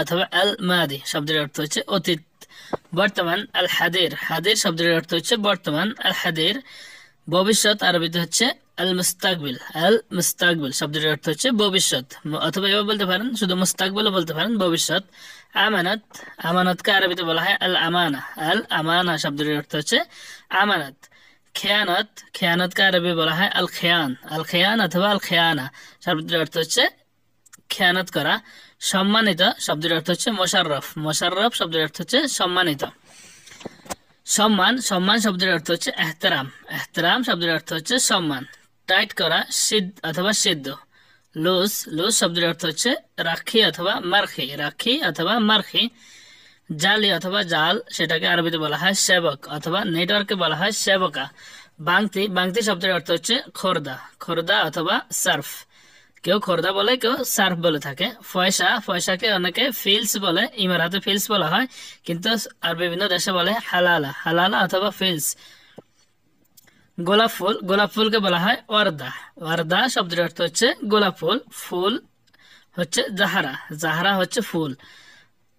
অথবা আল মাদি শব্দের অর্থ হচ্ছে অতীত। বর্তমান আল হাদির, হাদির শব্দের অর্থ হচ্ছে বর্তমান। আল হাদির ভবিষ্যৎ আরবিতে হচ্ছে আল মুস্তাকবিল, আল মুস্তাকবিল শব্দের অর্থ হচ্ছে ভবিষ্যৎ। অথবা এভাবে বলতে পারেন, শুধু মুস্তাকবিলও বলতে পারেন, ভবিষ্যৎ। আমানত, আমানতকে আরবিতে বলা হয় আল আমানা, আল আমানা শব্দের অর্থ হচ্ছে আমানত। খেয়ানত, খেয়ানতকে আরবি বলা হয় আল খেয়ান, আল খেয়ান অথবা আল খেয়ানা শব্দের অর্থ হচ্ছে খেয়ানত করা। সম্মানিত শব্দের অর্থ হচ্ছে মোশাররফ, মোশাররফ শব্দের অর্থ হচ্ছে সম্মানিত। সম্মান, সম্মান শব্দের অর্থ হচ্ছে এহতেরাম, এহতেরাম শব্দের অর্থ হচ্ছে সম্মান। টাইট করা, সিদ্ধ অথবা সিদ্ধ। লুজ, লুজ শব্দের অর্থ হচ্ছে রাখি অথবা মারখি, রাখি অথবা মারখি। জালি অথবা জাল, সেটাকে আরবিতে বলা হয় সেবক অথবা নেটওয়ার্কে বলা হয় সেবকা। বাংতি, বাংতি শব্দের অর্থ হচ্ছে খোরদা, খোরদা অথবা সার্ফ। কেউ খোরদা বলে, কেউ সার্ফ বলে থাকে। ফয়সা, ফয়সাকে অনেকে ফিলস বলে, ইমারাতে ফিলস বলা হয়, কিন্তু আর বিভিন্ন দেশে বলে হালালা, হালালা অথবা ফিলস। গোলাপ ফুল, গোলাপ ফুলকে বলা হয় ওয়ারদা, ওয়ারদা শব্দের অর্থ হচ্ছে গোলাপ ফুল। ফুল হচ্ছে জাহারা, জাহারা হচ্ছে ফুল।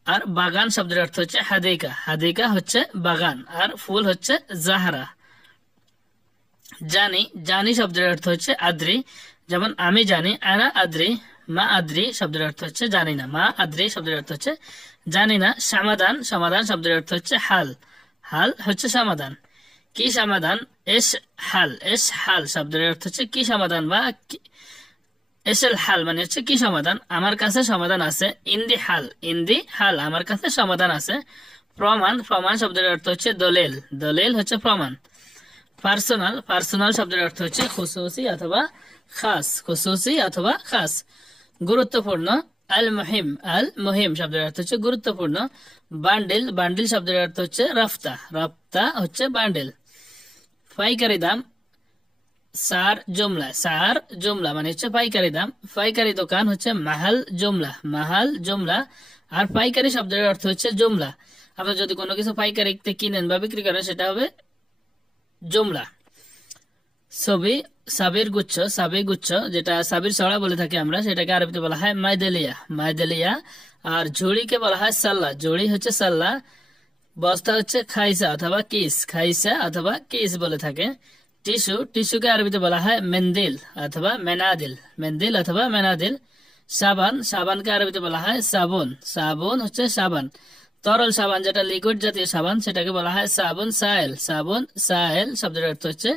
আর বাগান শব্দের অর্থ হচ্ছে হাদিকা, হাদিকা হচ্ছে বাগান, আর ফুল হচ্ছে জাহারা। জানি, জানি শব্দের অর্থ হচ্ছে আদ্রি, যেমন আমি জানি, আনা আদ্রি। মা আদ্রি শব্দের অর্থ হচ্ছে জানি না, মা আদ্রি শব্দের অর্থ হচ্ছে জানি না। সমাধান, সমাধান শব্দের অর্থ হচ্ছে হাল, হাল হচ্ছে সমাধান। কি সমাধান, এস হাল, এস হাল শব্দের অর্থ হচ্ছে কি সমাধান বা এসেল হাল মানে হচ্ছে কি সমাধান। আমার কাছে সমাধান আছে। ইন্দি হাল, ইন্দি হাল আমার কাছে সমাধান আছে। প্রমাণ, প্রমাণ শব্দের অর্থ হচ্ছে দলিল, দলিল হচ্ছে প্রমাণ। পার্সোনাল, পার্সোনাল শব্দের অর্থ হচ্ছে খুসুসি অথবা খাস, খুসুসি অথবা খাস। গুরুত্বপূর্ণ, আল মুহিম, আল মুহিম শব্দের অর্থ হচ্ছে গুরুত্বপূর্ণ। বান্ডিল, বান্ডিল শব্দের অর্থ হচ্ছে রাফতা, রাফতা হচ্ছে বান্ডিল। পাইকারি দাম, সার জুমলা, সার জুমলা মানে হচ্ছে পাইকারি দাম। পাইকারি দোকান হচ্ছে মাহাল জুমলা, মাহাল জুমলা। আর পাইকারি শব্দের অর্থ হচ্ছে জুমলা। আপনি যদি কোনো কিছু পাইকারিতে কিনেন বা বিক্রি করেন সেটা হবে জুমলা। ছবি, সাবির গুচ্ছ, সাবি গুচ্ছ যেটা সাবির ছড়া বলে থাকি আমরা, সেটাকে আরবিতে বলা হয় মাইদেলিয়া, মাইদেলিয়া। আর ঝুড়িকে বলা হয় সাল্লা, ঝুড়ি হচ্ছে সাল্লা। বস্তা হচ্ছে খাইসা অথবা কিস, খাইসা অথবা কিস বলে থাকে। টিস্যু, টিস্যুকে আরবিতে বলা হয় মেন্দিল অথবা মেনাদিল, মেন্দিল অথবা মেনাদিল। সাবান, সাবানকে আরবিতে বলা হয় সাবুন, সাবুন হচ্ছে সাবান। তরল সাবান যেটা লিকুইড জাতীয় সাবান, সেটাকে বলা হয় সাবুন সায়েল, সাবুন সায়েল শব্দের অর্থ হচ্ছে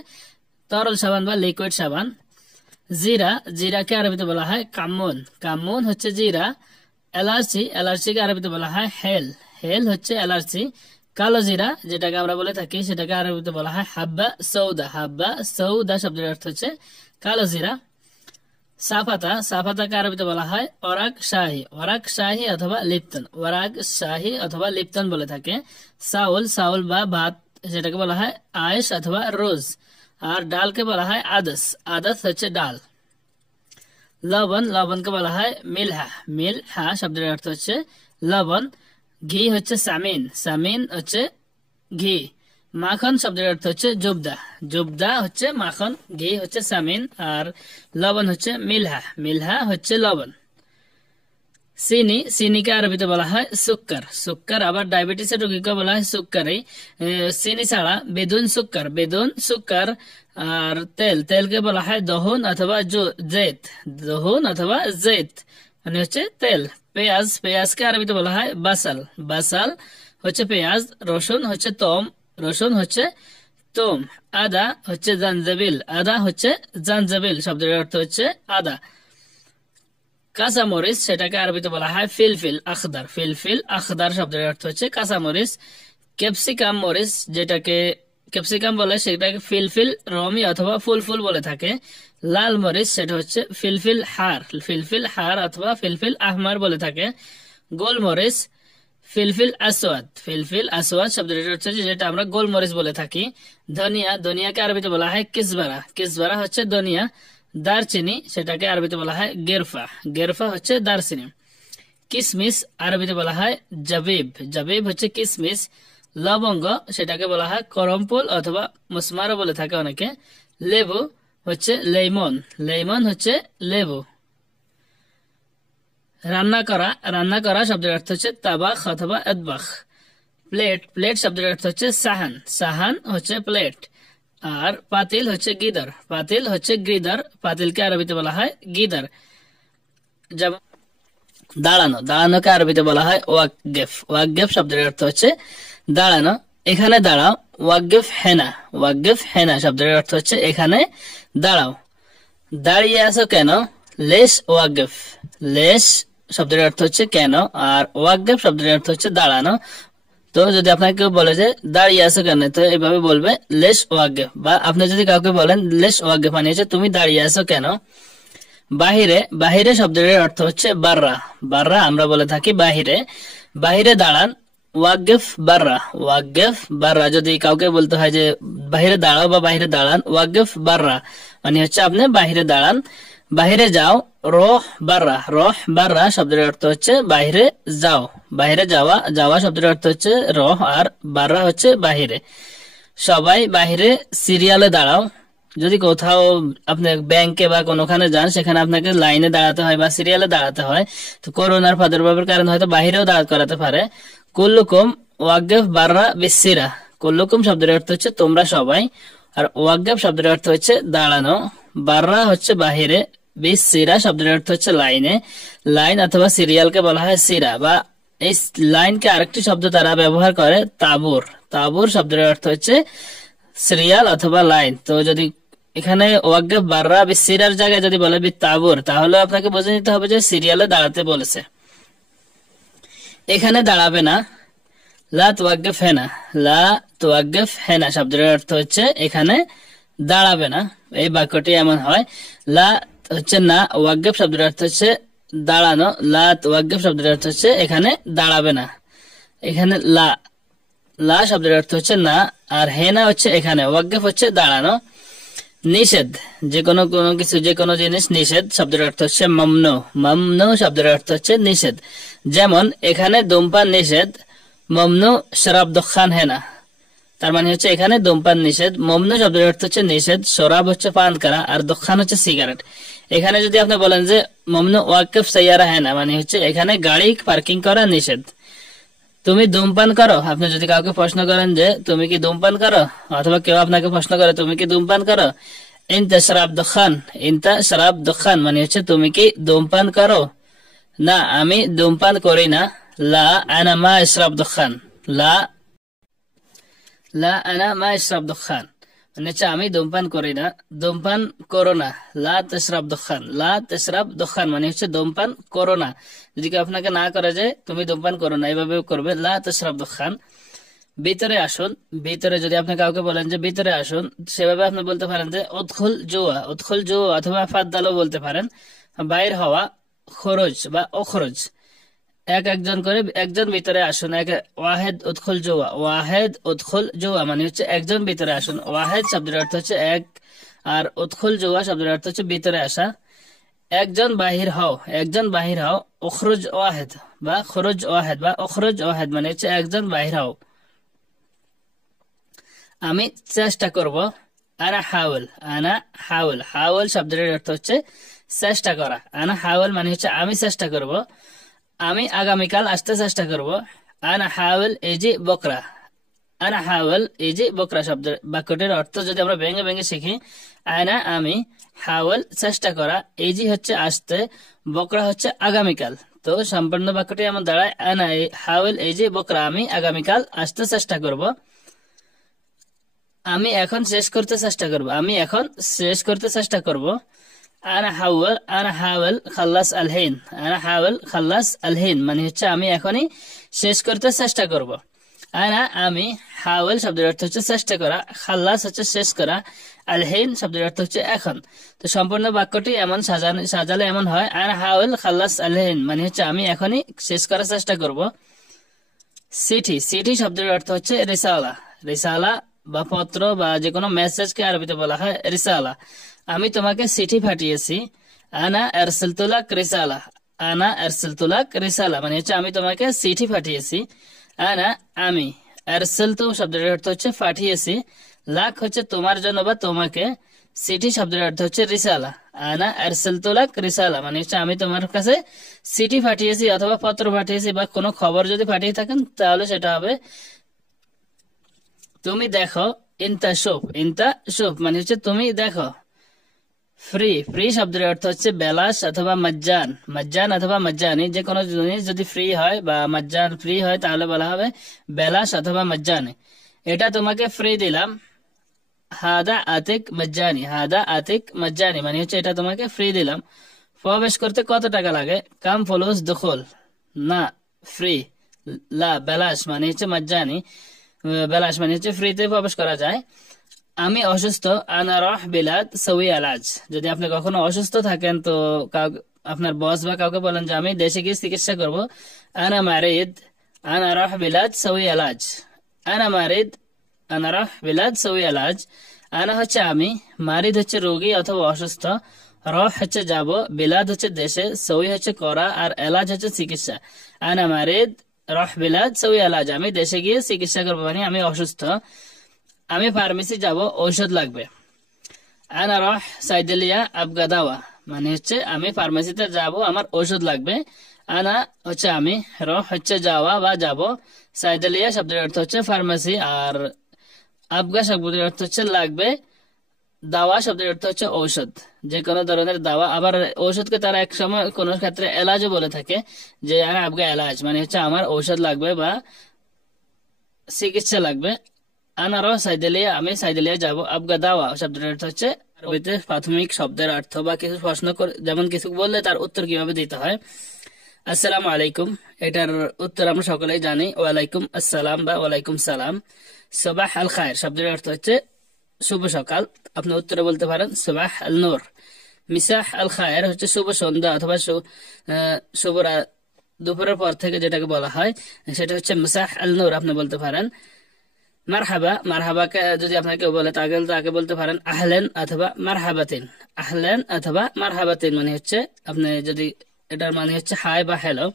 তরল সাবান বা লিকুইড সাবান। জিরা, জিরাকে আরবিতে বলা হয় কামুন, কামুন হচ্ছে জিরা। এলাচি, এলাচিকে আরবিতে বলা হয় হেল, হেল হচ্ছে এলাচি। কালো জিরা যেটাকে আমরা বলে থাকি, সেটাকে আরবিতে বলা হয় হাব্বা সৌদা, হাব্বা সৌদা শব্দের অর্থ হচ্ছে কালো জিরা। সাফাতা, সাফাতাকে আরবিতে বলা হয় ওরাক শাহি, ওরাক শাহি অথবা লিপ্টন, ওরাক শাহি অথবা লিপ্টন বলে থাকে। চাউল, চাউল বা ভাত সেটাকে বলা হয় আয়েশ অথবা রোজ। আর ডালকে বলা হয় আদস, আদস হচ্ছে ডাল। লবণ, লবণকে বলা হয় মিলহা, মিলহা শব্দের অর্থ হচ্ছে লবণ। ঘি হচ্ছে সামিন, সামিন হচ্ছে ঘি। মাখন শব্দের অর্থ হচ্ছে জুবদা, জুবদা হচ্ছে মাখন, ঘি হচ্ছে সামিন, আর লবণ হচ্ছে মিলহা, মিলহা হচ্ছে লবণ। চিনি, চিনিকে আরবিতে বলা হয় সুক্কার, সুক্কার। আবার ডায়াবেটিসের রোগীকে বলা হয় সুক্কারি। চিনি ছাড়া বেদুন সুক্কার, বেদুন সুক্কার। আর তেল, তেলকে বলা হয় দহন অথবা জেত, দহন অথবা জেত মানে হচ্ছে তেল। পেঁয়াজ, পেঁয়াজকে আরবিতে বলা হয় বাসাল, বাসাল হচ্ছে পেঁয়াজ। রসুন হচ্ছে তম, রসুন হচ্ছে তোম। আদা হচ্ছে জাঞ্জাবিল, আদা হচ্ছে জাঞ্জাবিল শব্দের অর্থ হচ্ছে আদা। কাঁচামরিচ, সেটাকে আরবিতে বলা হয় ফিলফিল আখদার, ফিলফিল আখদার শব্দের অর্থ হচ্ছে কাঁচামরিচ। ক্যাপসিকাম মরিচ যেটাকে ক্যাপসিকাম বলে, সেটাকে ফিলফিল রমি অথবা ফুলফুল বলে থাকে। লাল মরিচ সেটা হচ্ছে ফিলফিল হার, ফিলফিল হার অথবা ফিলফিল আহমার বলে থাকে। গোলমরিচ ফিলফিল আসওয়াদ, ফিলফিল আসওয়াদ শব্দের হচ্ছে যেটা আমরা গোলমরিচ বলে থাকি। ধনিয়া, ধনিয়াকে আরবিতে বলা হয় কিসবারা, কিসবারা হচ্ছে ধনিয়া। দারচিনি, সেটাকে আরবিতে বলা হয় গেরফা, গেরফা হচ্ছে দারচিনি। কিসমিস আরবিতে বলা হয় জাবিব, জাবিব হচ্ছে কিসমিস। লবঙ্গ, সেটাকে বলা হয় করমফুল অথবা মুসমারও বলে থাকে অনেকে। লেবু হচ্ছে লেমন, লেমন হচ্ছে লেবু। রান্না করা শব্দের অর্থ হচ্ছে তাবাখ অথবা আতবাখ। প্লেট শব্দের অর্থ হচ্ছে সাহান, সাহান হচ্ছে প্লেট। আর পাতিল হচ্ছে গিদার, পাতিলকে আরবিতে বলা হয় গিদার। যেমন দাঁড়ানোকে আরবিতে বলা হয় ওয়াকগেফ, শব্দের অর্থ হচ্ছে দাঁড়ানো। এখানে দাঁড়াও, ওয়াকগেফ হেনা শব্দের অর্থ হচ্ছে এখানে দাঁড়াও। দাঁড়িয়ে আছো কেন, লেশ শব্দের অর্থ হচ্ছে কেন, আর ওয়াকগেফ শব্দের অর্থ হচ্ছে দাঁড়ানো। তো যদি আপনাকে কেউ বলে যে দাঁড়িয়ে আছো কেন, তো এইভাবে বলবে লেশ ওয়াকগেফ। বা আপনি যদি কাউকে বলেন লেশ ওয়াকগেফ মানে হচ্ছে তুমি দাঁড়িয়ে আছো কেন। বাহিরে শব্দের অর্থ হচ্ছে বাররা আমরা বলে থাকি বাহিরে দাঁড়ান, ওয়াকগেফ বাররা। যদি কাউকে বলতে হয় যে বাহিরে দাঁড়াও বা বাহিরে দাঁড়ান, ওয়াকগেফ বাররা মানে হচ্ছে আপনি বাহিরে দাঁড়ান। বাহিরে যাও, রোহ বাররা শব্দের অর্থ হচ্ছে বাহিরে যাও, বাহিরে যাওয়া শব্দের অর্থ হচ্ছে রোহ, আর বাররা হচ্ছে বাহিরে। সবাই বাহিরে সিরিয়ালে দাঁড়াও। যদি কোথাও আপনি ব্যাংকে বা কোনোখানে যান, সেখানে আপনাকে লাইনে দাঁড়াতে হয় বা সিরিয়ালে দাঁড়াতে হয়, তো করোনার প্রাদুর্ভাবের কারণে হয়তো বাহিরেও দাঁড়াত করাতে পারে। কুল্লুকুম ওয়াকগেফ বাররা বিসিরা, কুল্লুকুম শব্দের অর্থ হচ্ছে তোমরা সবাই, আর ওয়াকগেফ শব্দের অর্থ হচ্ছে দাঁড়ানো। বাররা হচ্ছে বাহিরে, বিসিরা শব্দের অর্থ হচ্ছে লাইন অথবা সিরিয়ালকে বলা হয় সিরা। বা এই লাইনকে আরেকটি শব্দ তারা ব্যবহার করে তাবুর শব্দের অর্থ হচ্ছে সিরিয়াল অথবা লাইন। তো যদি এখানে ওয়াকগেফ বাররা বিসিরার জায়গায় যদি বলে তাবুর, তাহলে আপনাকে বুঝে নিতে হবে যে সিরিয়ালে দাঁড়াতে বলেছে। এখানে দাঁড়াবে না, লা তুওয়াক্কিফ হেনা শব্দের অর্থ হচ্ছে এখানে দাঁড়াবে না। এই বাক্যটি এমন হয়, লা হচ্ছে না, ওয়াক্কিফ শব্দের অর্থ হচ্ছে দাঁড়ানো, লা তুওয়াক্কিফ শব্দের অর্থ হচ্ছে এখানে দাঁড়াবে না। এখানে লা শব্দের অর্থ হচ্ছে না, আর হেনা হচ্ছে এখানে, ওয়াক্কিফ হচ্ছে দাঁড়ানো। নিষেধ, যে কোনো কিছু, যে কোনো জিনিস নিষেধ শব্দের অর্থ হচ্ছে মামনু শব্দের অর্থ হচ্ছে নিষেধ। যেমন এখানে ধূমপান নিষেধ, মামনু শরাব দোকান হেনা, তার মানে হচ্ছে এখানে ধূমপান নিষেধ। মামনু শব্দের অর্থ হচ্ছে নিষেধ, শরাব হচ্ছে পান করা, আর দোকান হচ্ছে সিগারেট। এখানে যদি আপনি বলেন যে মামনু ওয়াকিফ সাইয়ারা হেনা, মানে হচ্ছে এখানে গাড়ি পার্কিং করা নিষেধ। তুমি ধূমপান করো, আপনি যদি কাউকে প্রশ্ন করেন যে তুমি কি ধূমপান করো, অথবা কেউ আপনাকে প্রশ্ন করে তুমি কি ধূমপান করো, ইনতা শরাব দোকান মানে হচ্ছে তুমি কি ধূমপান করো, না আমি ধূমপান করি না। লা আনা মা ইশরাব দোকান, লা আনা মা ইশরাব দোকান মানে হচ্ছে আমি ধূমপান করি না, ধূমপান করো না। লা তাশরাব দোকান মানে হচ্ছে ধূমপান করো না। যদি কেউ আপনাকে না করে যে তুমি ধূমপান করো না, এইভাবে করবে লা তাশরাব দোকান। ভিতরে আসুন, ভিতরে যদি আপনি কাউকে বলেন যে ভিতরে আসুন, সেভাবে আপনি বলতে পারেন যে উদখুল জুয়া অথবা ফাদ্দালও বলতে পারেন। বাইর হওয়া, খরচ বা অখরজ, একজন করে একজন ভিতরে আসুন। ওয়াহেদ উদখুল জুয়া মানে হচ্ছে একজন ভিতরে আসুন। ওয়াহেদ শব্দের অর্থ হচ্ছে এক, আর উদখুল জুয়া শব্দের অর্থ হচ্ছে ভিতরে আসা। একজন বাহির হও, উখরুজ ওয়াহেদ বা খরুজ ওয়াহেদ বা উখরুজ ওয়াহেদ মানে হচ্ছে একজন বাহির হও। আমি চেষ্টা করব, আনা হাউল শব্দের অর্থ হচ্ছে চেষ্টা করা। আনা হাউল মানে হচ্ছে আমি চেষ্টা করব, আমি আগামীকাল আসতে চেষ্টা করব। আনা হাউল এজি বকরা শব্দের বাক্যটির অর্থ যদি আমরা ভেঙে শিখি, আনা আমি, হাউল চেষ্টা করা, এজি হচ্ছে আসতে, বকরা হচ্ছে আগামীকাল। তো সম্পূর্ণ বাক্যটি এমন দাঁড়ায়, আনা হাউল এজি বকরা, আমি আগামীকাল আসতে চেষ্টা করব। আমি এখন শেষ করতে চেষ্টা করব। আনা হাওয়াল খাল্লাস আলহিন মানে হচ্ছে আমি এখনই শেষ করতে চেষ্টা করব। আমি হাওয়াল শব্দের অর্থ হচ্ছে চেষ্টা করা, খাল্লাস হচ্ছে শেষ করা, আলহিন শব্দের অর্থ হচ্ছে এখন। তো সম্পূর্ণ বাক্যটি এমন সাজালে এমন হয়, আনা হাওয়াল খাল্লাস আলহিন মানে হচ্ছে আমি এখনই শেষ করার চেষ্টা করব। চিঠি শব্দের অর্থ হচ্ছে রিসালা বা পত্র বা যে কোনো মেসেজকে আরবিতে বলা হয় রিসালা। আমি তোমাকে চিঠি পাঠিয়েছি, আনা আরসালতুলাক রিসালা মানে হচ্ছে আমি তোমাকে চিঠি পাঠিয়েছি। আমি, আরসালতু শব্দের অর্থ হচ্ছে পাঠিয়েছি, লাক হচ্ছে তোমার জন্য বা তোমাকে, চিঠি শব্দের অর্থ হচ্ছে রিসালা। আনা আরসালতু লাক রিসালা মানে হচ্ছে আমি তোমার কাছে চিঠি পাঠিয়েছি অথবা পত্র পাঠিয়েছি বা কোনো খবর যদি পাঠিয়ে থাকেন তাহলে সেটা হবে তুমি দেখো। ইনতা শুভ মানে হচ্ছে তুমি দেখো। ফ্রি ফ্রি শব্দের অর্থ হচ্ছে বেলাস অথবা মজ্জান। মজ্জান অথবা মজ্জানি যে কোনো জিনিস যদি ফ্রি হয় বা মজ্জান ফ্রি হয় তাহলে বলা হবে বেলাস অথবা মজ্জানি। এটা তোমাকে ফ্রি দিলাম। হাদা আতিক মজ্জানি মানে হচ্ছে এটা তোমাকে ফ্রি দিলাম। প্রবেশ করতে কত টাকা লাগে? কাম ফলুস দুখুল, না ফ্রি। লা বেলাস মানে হচ্ছে মজ্জানি। বেলাস মানে হচ্ছে ফ্রিতে প্রবেশ করা যায়। আমি অসুস্থ। আনা রাহ বিলাদ সউই এলাজ। যদি আপনি কখনো অসুস্থ থাকেন তো আপনার বস বা কাউকে বলেন যে আমি দেশে গিয়ে চিকিৎসা করব। আনা মারিদ আনা রাহ বিলাদ সউই এলাজ। আনা মারিদ আনা রাহ বিলাদ সউই এলাজ। আনা হচ্ছে আমি, মারিদ হচ্ছে রোগী অথবা অসুস্থ, রহ হচ্ছে যাব, বিলাদ হচ্ছে দেশে, সউই হচ্ছে করা, আর এলাজ হচ্ছে চিকিৎসা। আনা মারিদ রহ বিলাদ সউই এলাজ, আমি দেশে গিয়ে চিকিৎসা করবো মানে আমি অসুস্থ। আমি ফার্মেসি যাব, ঔষধ লাগবে। আনা রহ সাইদেলিয়া আবগা দাওয়া মানে হচ্ছে আমি ফার্মেসিতে যাব, আমার ঔষধ লাগবে। আনা হচ্ছে আমি, রহ হচ্ছে যাওয়া বা যাব, সাইদেলিয়া শব্দের অর্থ হচ্ছে ফার্মেসি, আর আবগা শব্দের অর্থ হচ্ছে লাগবে, দাওয়া শব্দের অর্থ হচ্ছে ঔষধ, যে কোনো ধরনের দাওয়া। আবার ঔষধকে তারা এক সময় কোন ক্ষেত্রে এলাজও বলে থাকে, যে আবগা এলাজ মানে হচ্ছে আমার ঔষধ লাগবে বা চিকিৎসা লাগবে। আনারো সাইদেলিয়া আমি সাইদেলিয়া যাব। আবগা দাওয়া শব্দের অর্থ হচ্ছে আরবিতে প্রাথমিক শব্দের অর্থ বা কিছু প্রশ্ন যেমন কিছু বললে তার উত্তর কিভাবে দিতে হয়। আসসালামু আলাইকুম, এটার উত্তর আমরা সকলেই জানি, ওয়ালাইকুম আসসালাম বা ওয়ালাইকুম সালাম। সবাহ আল খায়ের শব্দের অর্থ হচ্ছে শুভ সকাল, আপনি উত্তরে বলতে পারেন সবাহ আল নূর। মিসাহ আল খায়ের হচ্ছে শুভ সন্ধ্যা অথবা শুভ দুপুরের পর থেকে যেটাকে বলা হয় সেটা হচ্ছে মিসাহ আল নূর, আপনি বলতে পারেন। মারহাবা, মারহাবাকে যদি আপনাকে কেউ বলে তাকে বলতে পারেন আহলেন অথবা মারহাবাতিন। আহলেন অথবা মারহাবাতিন মানে হচ্ছে আপনি যদি এটার মানে হচ্ছে হাই বা হ্যালো।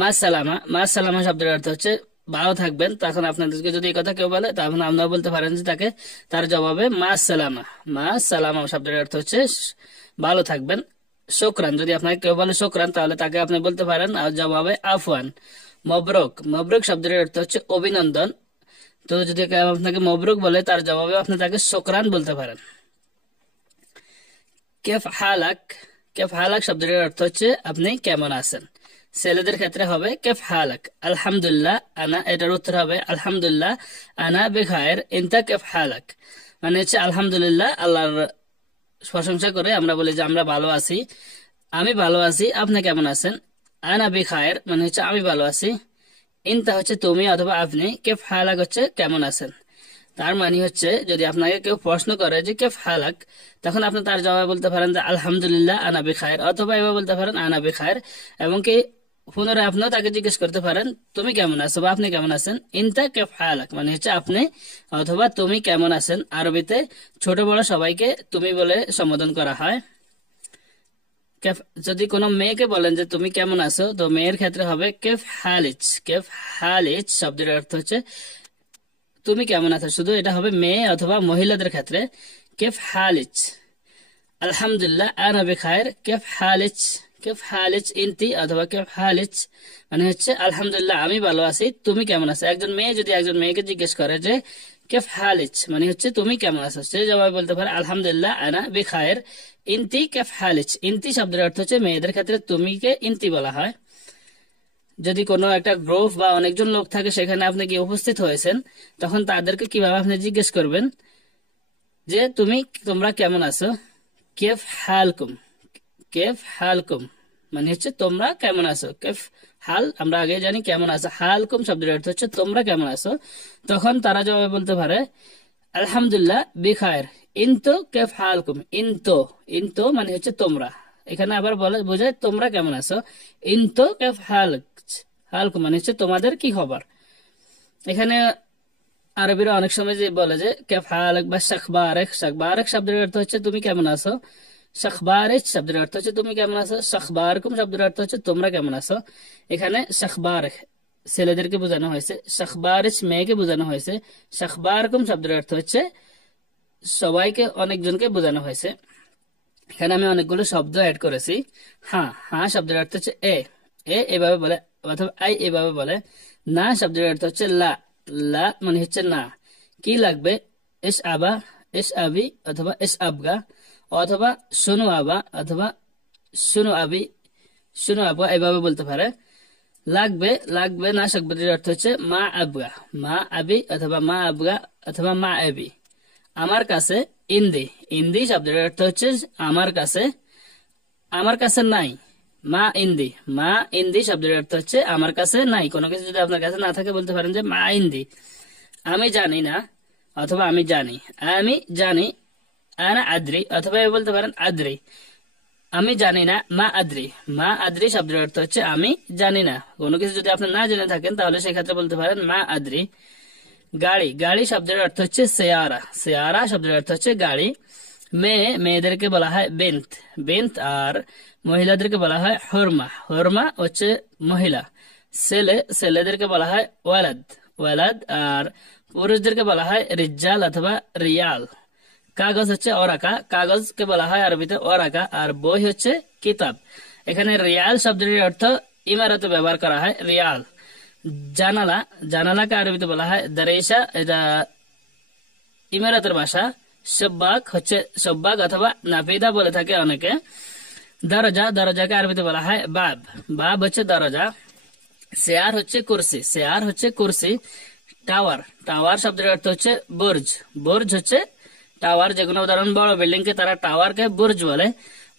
মা সালামা, মা সালামা শব্দের অর্থ হচ্ছে ভালো থাকবেন। তখন আপনাদেরকে যদি এই কথা কেউ বলে তখন আপনারা বলতে পারেন যে তাকে তার জবাবে মা সালামা। মা সালামা শব্দের অর্থ হচ্ছে ভালো থাকবেন। শুকরান, যদি আপনাকে কেউ বলে শুকরান তাহলে তাকে আপনি বলতে পারেন আর জবাবে আফওয়ান। মবরুক, মবরুক শব্দের অর্থ হচ্ছে অভিনন্দন। তো যদি কেউ আপনাকে মবরুক বলে তার জবাবে আপনি তাকে শুকরান বলতে পারেন। কেফ হালাক, কেফ হালাক শব্দের অর্থ হচ্ছে আপনি কেমন আছেন। ছেলেদের ক্ষেত্রে হবে কেফ হালাক। আলহামদুলিল্লাহ আনা, এটার উত্তর হবে আলহামদুলিল্লাহ আনা বেখায়ের। ইনতা কেফ হালাক মানে হচ্ছে আলহামদুলিল্লাহ আল্লাহর প্রশংসা করে আমরা বলি যে আমরা ভালো আছি, আমি ভালো আছি, আপনি কেমন আছেন। আনা বেখায়ের মানে হচ্ছে আমি ভালো আছি। ইনতা হচ্ছে তুমি অথবা আপনি, কেফ হালাক হচ্ছে কেমন আছেন। তার মানে হচ্ছে যদি আপনাকে কেউ প্রশ্ন করে যে কেফ হালাক, তখন আপনি তার জবাবে বলতে পারেন যে আলহামদুলিল্লাহ আনা বিখায়ের, অথবা এবার বলতে পারেন আনা বিখায়ের। এবং কি পুনরায় আপনিও তাকে জিজ্ঞেস করতে পারেন তুমি কেমন আছো বা আপনি কেমন আছেন। ইনতা কেফ হালাক মানে হচ্ছে আপনি অথবা তুমি কেমন আছেন। আরবিতে ছোট বড় সবাইকে তুমি বলে সম্বোধন করা হয়। যদি কোনো মেয়েকে বলেন যে তুমি কেমন আছো, তো মেয়ের ক্ষেত্রে হবে কেফ হালিচ। কেফ হালিচ শব্দের অর্থ হচ্ছে তুমি কেমন আছো, শুধু এটা হবে মেয়ে অথবা মহিলাদের ক্ষেত্রে। কেফ হালিচ। আলহামদুলিল্লাহ আনা বিখায়ের। কেফ হালিচ, কেফ হালিচ ইনতি অথবা কেফ হালিচ মানে হচ্ছে আলহামদুলিল্লাহ আমি ভালো আছি, তুমি কেমন আছো। একজন মেয়ে যদি একজন মেয়েকে জিজ্ঞেস করে যে কেফ হালিচ মানে হচ্ছে তুমি কেমন আছো, সে জবাব বলতে পারে আলহামদুলিল্লাহ আনা বিখায়ের। ইনতি কেফ হালিচ। ইনতি শব্দের অর্থ হচ্ছে মেয়েদের ক্ষেত্রে তুমিকে ইনতি বলা হয়। যদি কোনো একটা গ্রুপ বা অনেকজন লোক থাকে সেখানে আপনি কি উপস্থিত হয়েছেন, তখন তাদেরকে কিভাবে আপনি জিজ্ঞেস করবেন যে তোমরা কেমন আছো। কেফ হালকুম, কেফ হালকুম মানে হচ্ছে তোমরা কেমন আছো। কেফ হাল আমরা আগে জানি কেমন আছো, হালকুম শব্দের অর্থ হচ্ছে তোমরা কেমন আছো। তখন তারা জবাবে বলতে পারে আলহামদুলিল্লাহ বিখায়ের। ইনতো কেফ হালকুম। ইনতো, ইনতো মানে হচ্ছে তোমরা, এখানে আবার বলে বোঝায় তোমরা কেমন আছো। ইনতো কেফ হালকুম মানে হচ্ছে তোমাদের কি খবর। এখানে আরবিরা অনেক সময় যে বলে যে কেফ হালাক বা শাখবারেক। শাখবারেক শব্দের অর্থ হচ্ছে তুমি কেমন আছো। শাখবারিচ শব্দের অর্থ হচ্ছে তুমি কেমন আছো। শাখবারকুম শব্দের অর্থ হচ্ছে তোমরা কেমন আছো। এখানে শাখবারেক ছেলেদেরকে বোঝানো হয়েছে, শাখবারিচ মেয়েকে বোঝানো হয়েছে। শাখবারকুম শব্দের অর্থ হচ্ছে সবাইকে অনেকজনকে বোঝানো হয়েছে। এখানে আমি অনেকগুলো শব্দ অ্যাড করেছি। হ্যাঁ, হ্যাঁ শব্দের অর্থ হচ্ছে এ, এভাবে বলে, অথবা আই এভাবে বলে। না শব্দের অর্থ হচ্ছে লা, লা মানে হচ্ছে না। কি লাগবে? এস আবা, এস আবি, অথবা এস আবগা, অথবা শুনু আবা, অথবা শুনু আবি, শুনু আবা এভাবে বলতে পারে। লাগবে, লাগবে না শব্দের অর্থ হচ্ছে মা আবগা, মা আবি, অথবা মা আবগা, অথবা মা আবি। আমার কাছে ইন্দি, ইন্দি শব্দের অর্থ হচ্ছে আমার কাছে, আমার কাছে নাই। মা ইন্দি, মা ইন্দি শব্দের অর্থ হচ্ছে আমার কাছে নাই। কোনো কিছু যদি আপনার কাছে না থাকে বলতে পারেন যে মা ইন্দি। আমি জানি না, অথবা আমি জানি, আমি জানি। আনা আদ্রি, অথবা বলতে পারেন আদ্রি, আমি জানি না। মা আদ্রি, মা আদ্রি শব্দের অর্থ হচ্ছে আমি জানি না। কোনো কিছু যদি আপনি না জেনে থাকেন তাহলে সেক্ষেত্রে বলতে পারেন মা আদ্রি। গাড়ি, গাড়ি শব্দের অর্থ হচ্ছে সেয়ারা, সেয়ারা শব্দের অর্থ হচ্ছে গাড়ি। মেয়ে, মেয়েদেরকে বলা হয় বেন্ত, বেন্ত। আর মহিলাদেরকে বলা হয় হরমা, হরমা হচ্ছে মহিলা। ছেলে, ছেলেদেরকে বলা হয় ওয়ালাদ, ওয়ালাদ। আর পুরুষদেরকে বলা হয় রিজাল অথবা রিয়াল। কাগজ হচ্ছে ওরাকা, কাগজকে বলা হয় আরবিতে ওরাকা। আর বই হচ্ছে কিতাব। এখানে রিয়াল শব্দের অর্থ ইমারতে ব্যবহার করা হয়, রিয়াল। জানালা, জানালাকে আরবিতে বলা হয় দারেসা, এটা ইমারতের ভাষা। সব্বাক হচ্ছে সব্বাক, অথবা নাফিদা বলে থাকে অনেকে। দরজা, দরজাকে আরবিতে বলা হয় বাব, বাব হচ্ছে দরজা। চেয়ার হচ্ছে কুরসি, চেয়ার হচ্ছে কুরসি। টাওয়ার, টাওয়ার শব্দের অর্থ হচ্ছে বুর্জ, বুর্জ হচ্ছে টাওয়ার। যেগুলো উদাহরণ বড় বিল্ডিং কে তারা টাওয়ারকে বুর্জ বলে।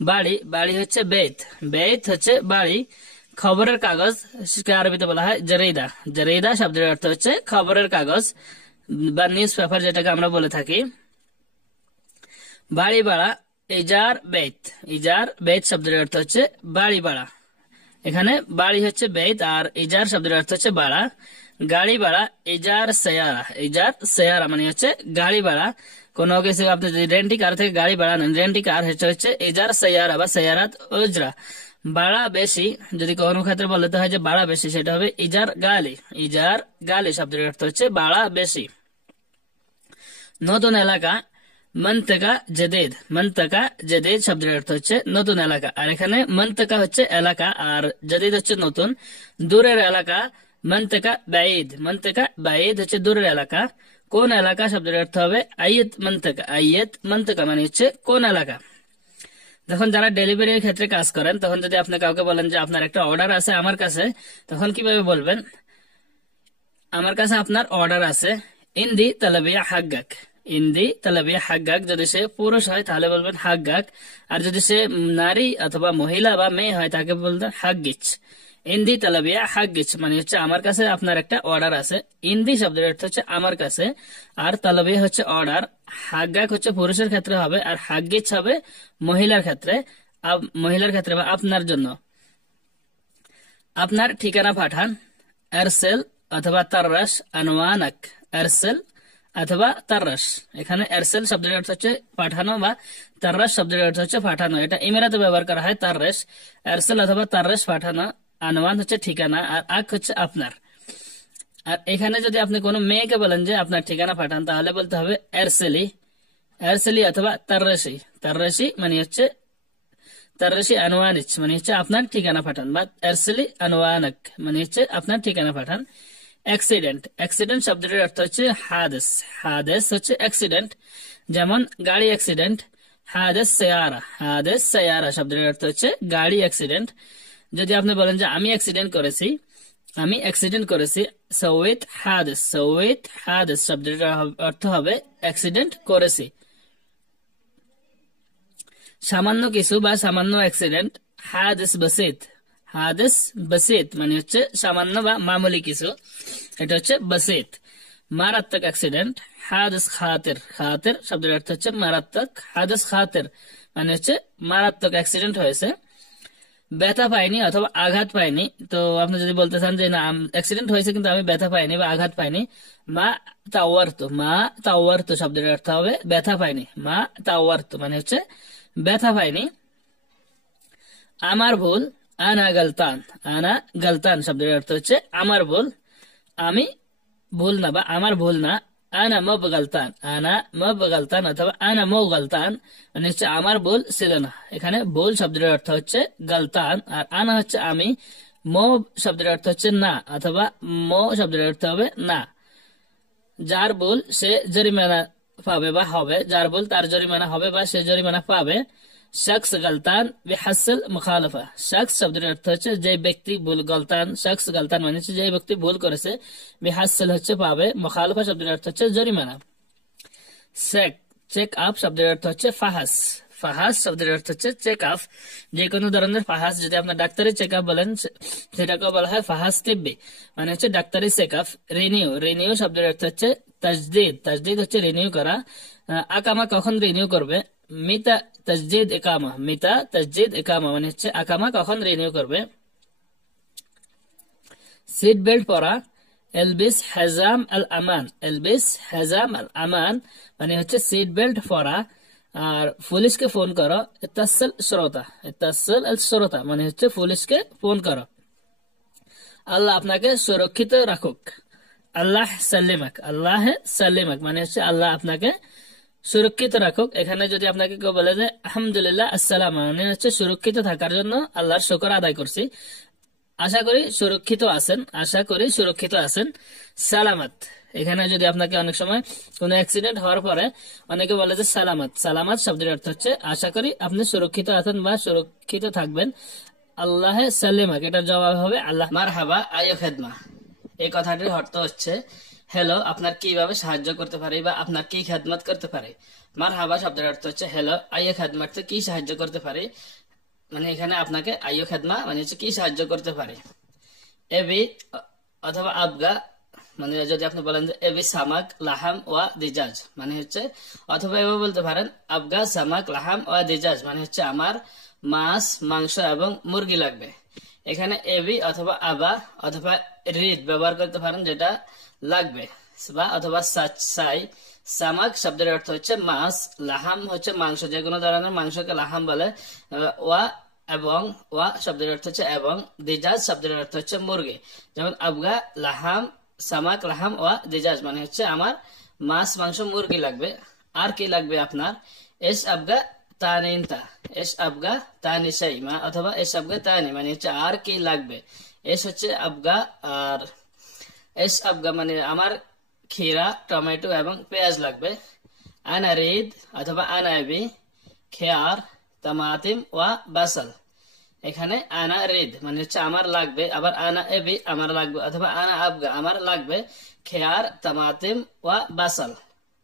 বাড়ি, বাড়ি হচ্ছে বেত, বেত হচ্ছে বাড়ি। খবরের কাগজ আরবিতে বলা হয় জরিদা, জরিদা শব্দের অর্থ হচ্ছে খবরের কাগজ বা নিউজ পেপার যেটাকে আমরা বলে থাকি। বাড়ি ভাড়া, ইজার বেত, ইজার বেত শব্দের অর্থ হচ্ছে বাড়ি ভাড়া। এখানে বাড়ি হচ্ছে বেত আর ইজার শব্দের অর্থ হচ্ছে ভাড়া। গাড়ি ভাড়া, ইজার সেয়ারা, ইজার সেয়ারা মানে হচ্ছে গাড়ি ভাড়া। কোনো কিছু আপনি যদি রেন্টি কার থেকে গাড়ি ভাড়া নেন, রেন্টি কার হচ্ছে ইজার সেয়ারা বা সেয়ারাত উজরা। ভাড়া বেশি, যদি কোনো ক্ষেত্রে বলতে হয় যে ভাড়া বেশি, সেটা হবে ইজার গালি, ইজার গালি শব্দের অর্থ হচ্ছে ভাড়া বেশি। নতুন এলাকা, মন্তকা জেদেদ, মন্তকা জেদেদ শব্দের অর্থ হচ্ছে নতুন এলাকা। আর এখানে মন্তকা হচ্ছে এলাকা আর জেদেদ হচ্ছে নতুন। দূরের এলাকা, মন্তকা বাঈদ, মন্তকা বাঈদ হচ্ছে দূরের এলাকা। কোন এলাকা শব্দের অর্থ হবে আইয়ত মন্তকা, আইয়ত মন্তকা মানে হচ্ছে কোন এলাকা। যখন যারা ডেলিভারির ক্ষেত্রে কাজ করেন তখন যদি আপনি কাউকে বলেন যে আপনার একটা অর্ডার আছে আমার কাছে, তখন কিভাবে বলবেন? আমার কাছে আপনার অর্ডার আছে। ইন্দি তালাবিয়া হাগ্গাক, ইন্দি তালাবিয়া হাগ্গাক। যদি সে পুরুষ হয় তাহলে বলবেন হাগ্গাক। আর যদি সে নারী অথবা মহিলা বা মেয়ে হয় তাকে বলবেন হাগ্গিচ। ইন্দি তালাবিয়া হাগ্গিচ মানে হচ্ছে আমার কাছে আপনার একটা অর্ডার আছে। ইন্দি শব্দের অর্থ হচ্ছে আমার কাছে, আর তালাবিয়া হচ্ছে অর্ডার। হাগ্গাক হচ্ছে পুরুষের ক্ষেত্রে হবে, আর হাগ্গিচ হবে মহিলার ক্ষেত্রে, মহিলার ক্ষেত্রে বা আপনার জন্য। আপনার ঠিকানা পাঠান। এরসেল অথবা তাররাস আনওয়ানাক, এরসেল অথবা তাররাস। এখানে এরসেল শব্দের অর্থ হচ্ছে পাঠানো বা তাররাস শব্দের অর্থ হচ্ছে পাঠানো। এটা ইমেরাতে ব্যবহার করা হয় তাররাস। এরসেল অথবা তাররাস পাঠানো। আনওয়ান হচ্ছে ঠিকানা, আর আক হচ্ছে আপনার। আর এখানে যদি আপনি কোনো মেয়েকে বলেন যে আপনার ঠিকানা পাঠান তাহলে বলতে হবে এরসেলি, এরসেলি অথবা তাররাসি। তাররাসি মানে হচ্ছে তাররাসি আনওয়ানিচ মানে হচ্ছে আপনার ঠিকানা পাঠান, বা এরসেলি আনওয়ানাক মানে হচ্ছে আপনার ঠিকানা পাঠান। অ্যাক্সিডেন্ট, অ্যাক্সিডেন্ট শব্দের অর্থ হচ্ছে হাদেস, হাদেস হচ্ছে অ্যাক্সিডেন্ট। যেমন গাড়ি অ্যাক্সিডেন্ট, হাদেস সেয়ারা, হাদেস সেয়ারা শব্দের অর্থ হচ্ছে গাড়ি অ্যাক্সিডেন্ট। যদি আপনি বলেন যে আমি অ্যাক্সিডেন্ট করেছি, আমি অ্যাক্সিডেন্ট করেছি, সওয়েত হাদেস, সওয়েত হাদেস শব্দের অর্থ হবে অ্যাক্সিডেন্ট করেছি। সামান্য কিছু বা সামান্য অ্যাক্সিডেন্ট, হাদেস বাসিত, হাদেস বাসিত মানে হচ্ছে সামান্য বা মামুলি কিছু, এটা হচ্ছে বাসিত। মারাত্মক অ্যাক্সিডেন্ট, হাদেস খাতির, খাতির শব্দের অর্থ হচ্ছে মারাত্মক। হাদেস খাতির মানে হচ্ছে মারাত্মক অ্যাক্সিডেন্ট হয়েছে। ব্যথা পাইনি অথবা আঘাত পাইনি, তো আপনি যদি বলতে চান যে না অ্যাক্সিডেন্ট হয়েছে কিন্তু আমি ব্যথা পাইনি বা আঘাত পাইনি, মা তাওয়ার্ত, মা তাওয়ার্ত শব্দের অর্থ হবে ব্যথা পাইনি। মা তাওয়ার্ত মানে হচ্ছে ব্যথা পাইনি। আমার ভুল, আনা গলতান, আনা গলতান শব্দের অর্থ হচ্ছে আমার ভুল, আমি ভুল না বা আমার ভুল না। আনা মব গালতান, আনা মব গালতান অথবা আনা মো গালতান মানে হচ্ছে আমার ভুল ছিল না। এখানে ভুল শব্দের অর্থ হচ্ছে গালতান, আর আনা হচ্ছে আমি, মো শব্দের অর্থ হচ্ছে না অথবা মো শব্দের অর্থ হবে না। যার ভুল সে জরিমানা পাবে বা হবে, যার ভুল তার জরিমানা হবে বা সে জরিমানা পাবে। শখস গালতান বিহাসল মুখালফা, শখস শব্দের অর্থ হচ্ছে যে ব্যক্তি ভুল, গালতান শখস গালতান মানে হচ্ছে যে ব্যক্তি ভুল করেছে, বিহাসল হচ্ছে পাবে, মুখালফা শব্দের অর্থ হচ্ছে জরিমানা। চেক, চেক আপ শব্দের অর্থ হচ্ছে ফাহাস, ফাহাস শব্দের অর্থ হচ্ছে চেক আপ। যে কোনো ধরনের ফাহাস, যদি আপনার ডাক্তারি চেক আপ বলেন সেটাকে বলা হয় ফাহাস তিব্বি, মানে হচ্ছে ডাক্তারি চেক আপ। রিনিউ, রিনিউ শব্দের অর্থ হচ্ছে তাজদিদ, তাজদিদ হচ্ছে রিনিউ করা। আকামা কখন রিনিউ করবে, মিতা তাজদিদ একামা, মিতা তাজদিদ একামা মানে হচ্ছে আকামা কখন রিনিউ করবে। সিট বেল্ট পরা, এলবিস হাজাম আল আমান, এলবিস হাজাম আল আমান মানে হচ্ছে সিট বেল্ট পরা। আর পুলিশকে ফোন করো, ইত্তাসিল শ্রোতা, ইত্তাসিল আল শ্রোতা মানে হচ্ছে পুলিশকে ফোন করো। আল্লাহ আপনাকে সুরক্ষিত রাখুক, আল্লাহ সাল্লিমাক, আল্লাহ সাল্লিমাক মানে হচ্ছে আল্লাহ আপনাকে সুরক্ষিত রাখুক। এখানে যদি আপনাকে কেউ বলে যে আলহামদুলিল্লাহ আসসালাম মানে হচ্ছে সুরক্ষিত থাকার জন্য আল্লাহর শুকর আদায় করছি, আশা করি সুরক্ষিত আছেন, আশা করি সুরক্ষিত আছেন। সালামাত, এখানে যদি আপনাকে অনেক সময় কোন অ্যাক্সিডেন্ট হওয়ার পরে অনেকে বলে যে সালামাত, সালামাত শব্দের অর্থ হচ্ছে আশা করি আপনি সুরক্ষিত আছেন বা সুরক্ষিত থাকবেন। আল্লাহ সাল্লিমাক এটার জবাব হবে আল্লাহ। মারহাবা আয়ো খেদমা, এই কথাটির অর্থ হচ্ছে হ্যালো, আপনার কিভাবে সাহায্য করতে পারে বা আপনার কি খেদমত করতে পারে। মারহাবা শব্দের অর্থ হচ্ছে হ্যালো, আইয়ো খেদমত কি সাহায্য করতে পারে, মানে এখানে আপনাকে আইয়ো খেদমা মানে হচ্ছে কি সাহায্য করতে পারে। এবি অথবা আবগা মানে যদি আপনি বলেন যে এবি সামাক লাহাম ওয়া দিজাজ মানে হচ্ছে, অথবা এভাবে বলতে পারেন আবগা সামাক লাহাম ওয়া দিজাজ মানে হচ্ছে আমার মাছ মাংস এবং মুরগি লাগবে। এখানে এবি অথবা আবা অথবা রিদ ব্যবহার করতে পারেন যেটা লাগবে, বা অথবা সাই। সামাক শব্দের অর্থ হচ্ছে মাছ, লাহাম হচ্ছে মাংস, যে কোনো ধরনের মাংসকে লাহাম বলে। ওয়া এবং ওয়া শব্দের অর্থ হচ্ছে এবং, দিজাজ শব্দের অর্থ হচ্ছে মুরগি। যেমন আবগা লাহাম সামাক লাহাম ওয়া দিজাজ মানে হচ্ছে আমার মাছ মাংস মুরগি লাগবে। আর কি লাগবে আপনার, এস আবগা তানিনতা, এস আবগা তানি সেই মা অথবা এস আবগা তানি মানে হচ্ছে আর কি লাগবে। এস হচ্ছে আবগা, আর এস আবগা মানে আমার খিরা টমেটো এবং পেঁয়াজ লাগবে। আনা রিদ অথবা আনা এবি খেয়ার তামাতিম ওয়া বাসাল, এখানে আনা রিদ মানে হচ্ছে আমার লাগবে, আবার আনা এবি আমার লাগবে, অথবা আনা আবগা আমার লাগবে খেয়ার তামাতিম ওয়া বাসাল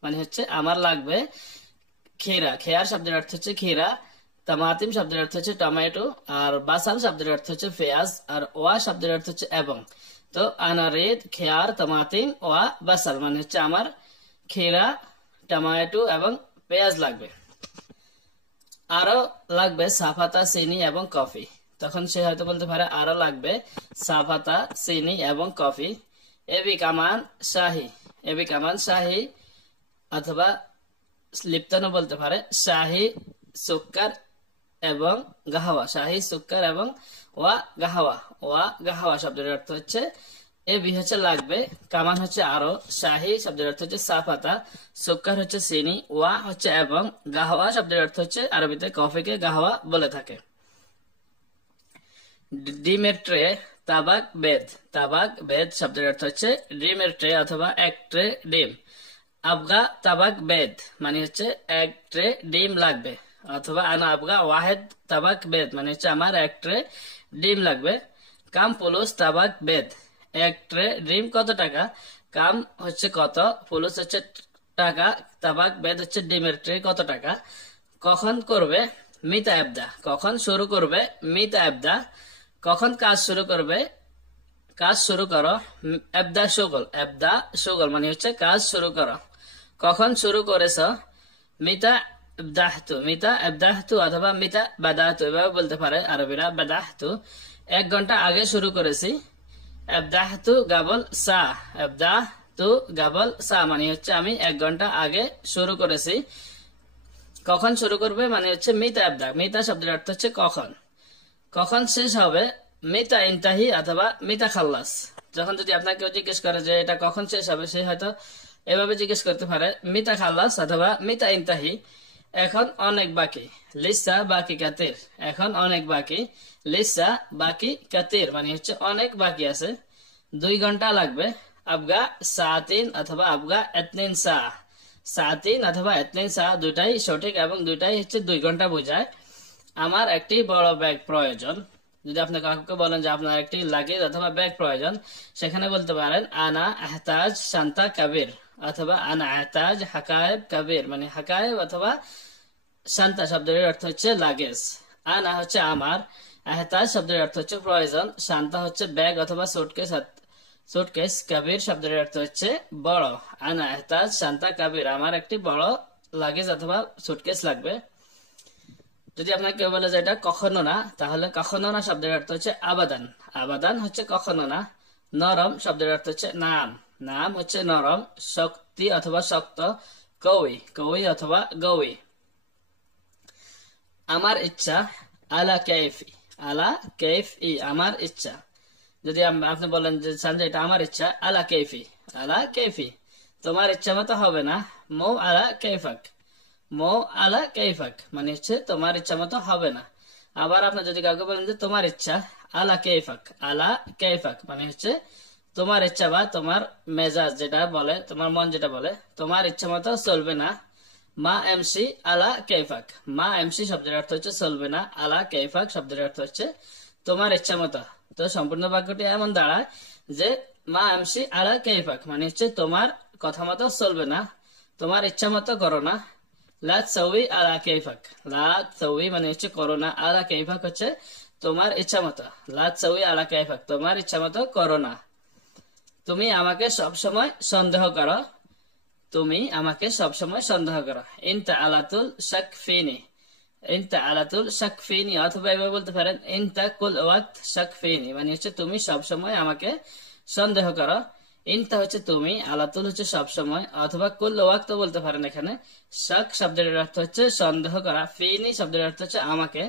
মানে হচ্ছে আমার লাগবে খিরা। খেয়ার শব্দের অর্থ হচ্ছে খিরা, তামাতিম শব্দের অর্থ হচ্ছে টমেটো, আর বাসাল শব্দের অর্থ হচ্ছে পেঁয়াজ, আর ওয়া শব্দের অর্থ হচ্ছে এবং। তো আনা রিদ খেয়ার তামাতিম ওয়া বাসাল মানে হচ্ছে আমার খিরা টমেটো এবং পেঁয়াজ লাগবে। আরো লাগবে সাফাতা চিনি এবং কফি, তখন সে হয়তো বলতে পারে আরো লাগবে সাফাতা চিনি এবং কফি। এবি কামান শাহি, এবি কামান শাহি অথবা লিপ্তনও বলতে পারে শাহি সুক্কার এবং গাহাওয়া, শাহি সুক্কার এবং ওয়া গাহাওয়া, ওয়া গাহাওয়া শব্দের অর্থ হচ্ছে এবি হচ্ছে লাগবে, কামান হচ্ছে আরো, শাহি শব্দের অর্থ হচ্ছে সাফাতা, সুক্কার হচ্ছে চিনি, ওয়া হচ্ছে এবং, গাহাওয়া শব্দের অর্থ হচ্ছে আরবিতে কফিকে গাহাওয়া বলে থাকে। ডিমের ট্রে তাবাক বেদ, তাবাক বেদ শব্দের অর্থ হচ্ছে ডিমের ট্রে অথবা এক ট্রে ডিম। আবগা তাবাক বেদ মানে হচ্ছে এক ট্রে ডিম লাগবে, অথবা আনা আবগা ওয়াহেদ তাবাক বেদ মানে হচ্ছে আমার এক ট্রে ডিম লাগবে। কাম পুলুস তাবাক বেদ, এক ট্রে ডিম কত টাকা, কাম হচ্ছে কত, পুলুস হচ্ছে টাকা, তাবাক বেদ হচ্ছে ডিমের ট্রে কত টাকা। কখন করবে, মিতা এবদা, কখন শুরু করবে, মিতা এবদা কখন কাজ শুরু করবে, কাজ শুরু করো। এবদা শুগল, এবদা শুগল মানে হচ্ছে কাজ শুরু করো। কখন শুরু করেছ, মিতা এবদাহতু, মিতা এবদাহতু অথবা মিতা বাদাহতু এভাবে বলতে পারে আরবিরা। বাদাহতু 1 ঘন্টা আগে শুরু করেছি। এবদাহতু গাবল সা, এবদাহতু গাবল সা মানে হচ্ছে আমি 1 ঘন্টা আগে শুরু করেছি। কখন শুরু করবে মানে হচ্ছে মিতা এবদা, মিতা শব্দের অর্থ হচ্ছে কখন। কখন শেষ হবে, মিতা ইনতাহি অথবা মিতা খাল্লাস। যখন যদি আপনাকে জিজ্ঞেস করে যে এটা কখন শেষ হবে, সে হয়তো এভাবে জিজ্ঞেস করতে পারে মিতা খালাস অথবা মিতা ইনতাহি, এখন অনেক বাকি। লিসা বাকি কাতির, এখন অনেক বাকি। লিসা বাকি কাতির মানে হচ্ছে অনেক বাকি আছে, 2 ঘন্টা লাগবে। আবগা সাতিন অথবা আবগা এতনিন সা, সাতিন অথবা এতনিন সা দুটাই সঠিক এবং দুটাই হচ্ছে 2 ঘন্টা বোঝায়। আমার একটি বড় ব্যাগ প্রয়োজন। যদি আপনি কাউকে বলেন যে আপনার একটি লাগেজ অথবা ব্যাগ প্রয়োজন, সেখানে বলতে পারেন আনা আহতাজ শান্তা কাবির অথবা আনা আহতাজ হাকায়েব কাবির, মানে হাকায়েব অথবা শান্তা শব্দের অর্থ হচ্ছে লাগেজ। আনা হচ্ছে আমার, আহতাজ শব্দের অর্থ হচ্ছে প্রয়োজন, শান্তা হচ্ছে ব্যাগ অথবা সুটকেস, সুটকেস, কাবির শব্দের অর্থ হচ্ছে বড়। আনা আহতাজ শান্তা কাবির, আমার একটি বড় লাগেজ অথবা সুটকেস লাগবে। যদি আপনাকে কেউ বলে যে এটা কখনো না, তাহলে কখনো না শব্দের অর্থ হচ্ছে আবাদান, আবাদান হচ্ছে কখনো না। নরম শব্দের অর্থ হচ্ছে নাম, নাম হচ্ছে নরম। শক্তি অথবা শক্ত, কৌই, কৌই অথবা গৌই। আমার ইচ্ছা, আলা কেফি, আলা কেফ ই, আমার ইচ্ছা। যদি আপনি বলেন যে এটা আমার ইচ্ছা, আলা কেফি, আলা কেফি, তোমার ইচ্ছা মতো হবে না। মো আলা কেফাক, মো আলা কেফাক মানে হচ্ছে তোমার ইচ্ছা মতো হবে না। আবার আপনি যদি কাউকে বলেন যে তোমার ইচ্ছা, আলা কেফাক, আলা কেফাক মানে হচ্ছে তোমার ইচ্ছা বা তোমার মেজাজ যেটা বলে, তোমার মন যেটা বলে, তোমার ইচ্ছা মতো চলবে না। মা এমসি আলা কেফাক, মা এমসি শব্দের অর্থ হচ্ছে চলবে না, আলা কেফাক শব্দের অর্থ হচ্ছে তোমার ইচ্ছা মতো। তো সম্পূর্ণ বাক্যটি এমন দাঁড়ায় যে মা এমসি আলা কেফাক মানে হচ্ছে তোমার কথা মতো চলবে না, তোমার ইচ্ছা মতো করো না। লা তসউই আলা কেফাক, লা তসউই মানে হচ্ছে করো না, আলা কেফাক হচ্ছে তোমার ইচ্ছা মতো। লা তসউই আলা কেফাক, তোমার ইচ্ছা মতো করো না। তুমি আমাকে সবসময় সন্দেহ করো, তুমি আমাকে সবসময় সন্দেহ করো। ইনতা আলাতুল শাক ফিনি, ইনতা আলাতুল শাক ফিনি, অথবা এভাবে বলতে পারেন ইনতা কুল ওয়াক্ত শাক ফিনি মানে হচ্ছে তুমি সবসময় আমাকে সন্দেহ করো। ইনতা হচ্ছে তুমি, আলাতুল হচ্ছে সবসময়, অথবা কুল ওয়াক্ত বলতে পারেন। এখানে শাক শব্দের অর্থ হচ্ছে সন্দেহ করা, ফিনি শব্দের অর্থ হচ্ছে আমাকে।